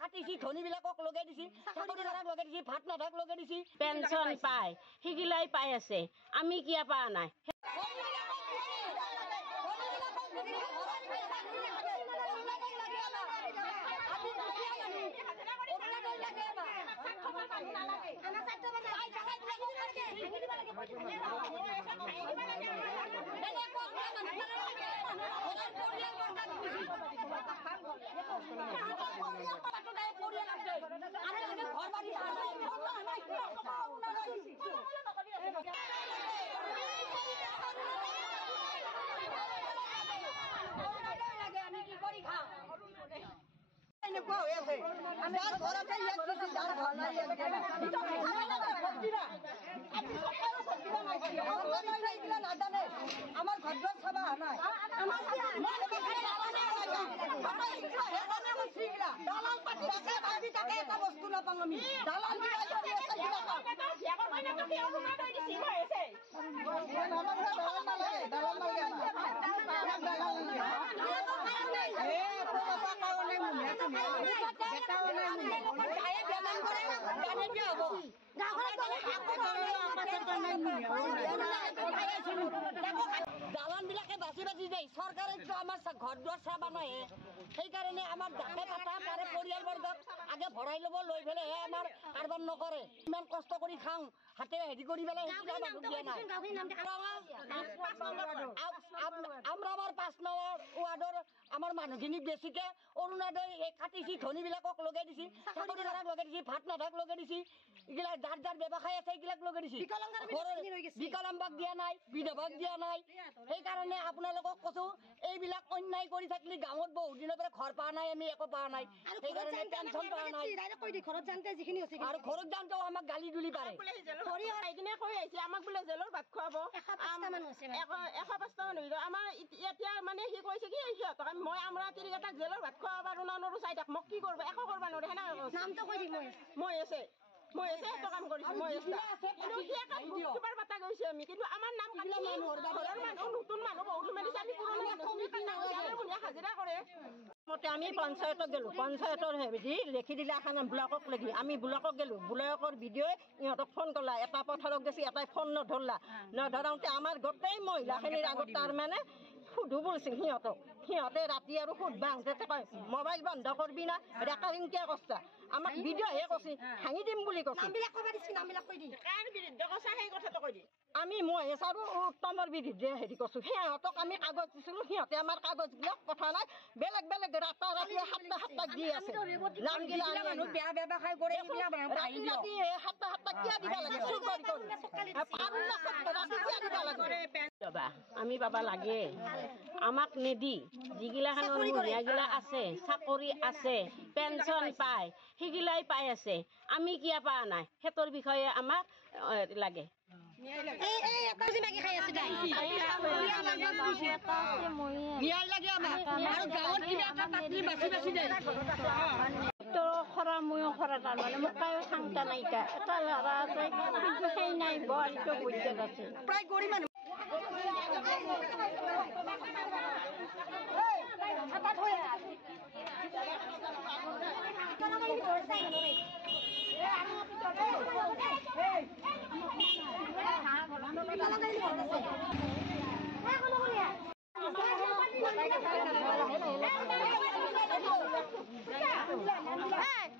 কাটিছি ধনীবিলাকক লগাই দিছি লগাই দিছি ভাত নাথাক লগাই দিছি পেঞ্চন পায় সিগিলাই পাই আছে আমি কিয়া পোৱা নাই আমার ঘর সভা নাই দালাল পাতি তাকে এটা বস্তু নাপাওঁ আমি দালাল দালান বিলাকে বাছি বাছি দেয় সরকারের তো আমার ঘর দুয়ার চাবা নাই সেইকাৰণে আমাৰ জাকে পাতা তাৰে পৰিয়ালবৰ্গক আগে ভৰাই ল'ব লৈ পেলাইহে আমাৰ কাৰবাৰ নকৰে ইমান কষ্ট কৰি খাওঁ হাতে হেৰি কৰি পেলাই আমৰা আবাৰ 5 নম্বৰ ওয়াৰ্ডৰ আমাৰ মানুহখিনি বেছিকে অৰুণোদয় কাটিছি ধনীবিলাকক লগাই দিছি চাকৰি কৰাক লগাই দিছি ভাত নাথাক লগাই দিছি এগুলা যাৰ যাৰ ব্যৱসায় আছে এগুলাক লগাই দিছি বিকলাংগক দিয়া নাই বিধৱাক দিয়া নাই সেইকাৰণে আপোনালোকক কৈছো এইবিলাক অন্যায় কৰি থাকিলে গাঁৱত বহুত দিনৰ পৰা ঘৰ পোৱা নাই আমি একো পোৱা নাই সেইকাৰণে টেনচন পোৱা নাই ঘৰত যাওঁতে যিখিনি আৰু ঘৰত যাওঁতেও আমাক গালি দুলি পাৰে কৈ আহিছে আমাক বোলে জেলৰ ভাত খুৱাব 105টা মানুহ আমাৰ এতিয়া মানে সি কৈছে কি সিহঁতক মই আমৰা তিৰিকেইটাক জেলৰ ভাত খুৱাব পাৰো না নৰো চাই থাক মোক কি কৰিব একো কৰিব নোৱাৰে হেনা নামটো কৈ দি মই আছে এটা কাম কৰিছো মই কিন্তু কি এটা কিবাৰ পাতা গৈছে আমি কিন্তু আমাৰ নাম কাটি ঘৰৰ মানুহ নতুন মানুহ বহুত মেলিছে আমি পুৰণা হাজিৰা কৰে মতে আমি পঞ্চায়তত গেলো পঞ্চায়তৰ হেৰি লিখি দিলে এখন ব্লকক লাগি আমি ব্লকক গেলো ব্লকৰ ভিডিঅ ইহঁতক ফোন কৰলা এটা পথাৰত গেছি এটাই ফোন নধৰাওঁতে আমাৰ গোটেই মহিলাখিনিৰ আগত তাৰ মানে সুধু বলছিল সিহঁতে ৰাতি আৰু সুধবা কয় মোবাইল বন্ধ কৰবি না ৰেকৰ্ডিং কিয় কৰছা আমাক ভিডিঅ'হে কৈছে ভাঙি দিম বুলি কৈছে আমি মহেশ আৰু উত্তমৰ বিৰুদ্ধে হেৰি কৈছো সিহঁতক আমি কাগজ দিছিলো সিহঁতে আমাৰ কাগজবিলাক কথা নাই বেলেগ বেলেগ ৰাতি 7টা দি আছে নামগিলা মানুহ বেয়া ব্যৱসায় কৰে ৰাতি 7টা কিয় দিব লাগে আমি পাবা লাগে আমাক নিদি যিগিলাখানৰ মহিলাগিলা আছে চাকৰি আছে পেঞ্চন পায় সিগিলাই পাই আছে আমি কিয়া পোৱা নাই সেইটোৰ বিষয়ে আমাক লাগে খৰা ময়ো খৰা তাৰমানে মোক কায়ো চাংটা নাইকা এটা ল'ৰা আছে কিন্তু সেই নাই বোৱাৰীটো বৈদ্যত আছে প্ৰায় গৰীব মানুহ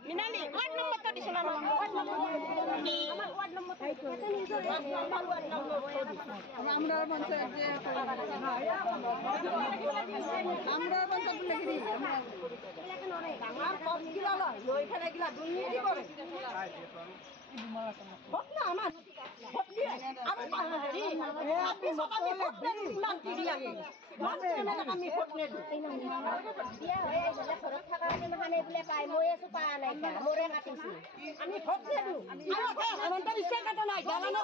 মিনালি ওয়ার্ড নম্বরটা দিছ না আমার ওয়ার্ড নম্বর আমরা পঞ্চায়েত যে আমরা পঞ্চায়েত লিখি দিই আমার কবগিলা লই ফেলে গিলা দুর্নীতি করে ভোট না আমার ভোট দিয়ে আমি হেৰি আপনি সকালে ভোট দেন নাম কি দি লাগে আমি ভোট নে দিয়া হয় এইবিলাক ঘৰত থাকা মানে বোলে পাই মই আছো পা নাই মোৰে কাটিছি আমি ভোট দেউ আমাৰটা ইচ্ছা কাটা নাই জানা না